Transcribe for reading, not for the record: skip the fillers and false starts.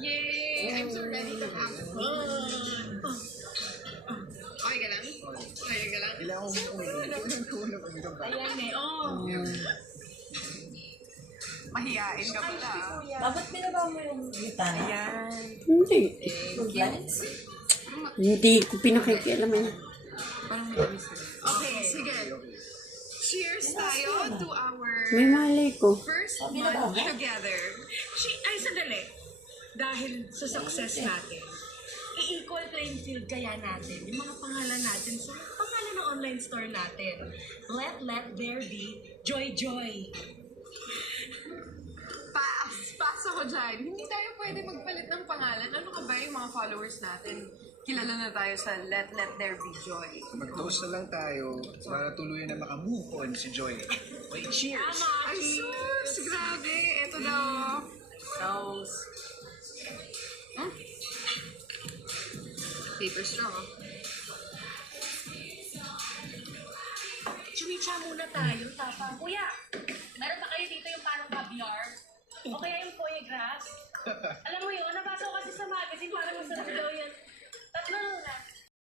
Yay! I'm so ready to have fun! Okay ka lang? Okay ka lang? Kailangan ko uminom ba? Ayan eh, oh! Mahihain ka pala. Dapat binaba mo yung gitana. Ayan. Hindi. Thank you. Hindi ko pinakikialaman. Okay, sige. Cheers tayo to our May malay ko. first month together. Ay, sandali. Dahil sa success natin, i-equal playing field kaya natin yung mga pangalan natin sa pangalan ng online store natin. Let there be Joy Joy. Pass ako dyan. Hindi tayo pwede magpalit ng pangalan. Ano ka ba yung mga followers natin? Kilala na tayo sa Let There Be Joy. Mag-toast na lang tayo para tuluyan na makamove on si Joy. Wait, cheers! Ay, sus! Grabe! Ito daw. Toast. Huh? Paper straw. Chumicha muna tayo, tapang. Kuya, meron ba kayo dito yung parang caviar? O kaya yung foie gras? Alam mo yun, nabasa ko kasi sa magazine, parang masarap daw yan. Tatlo na.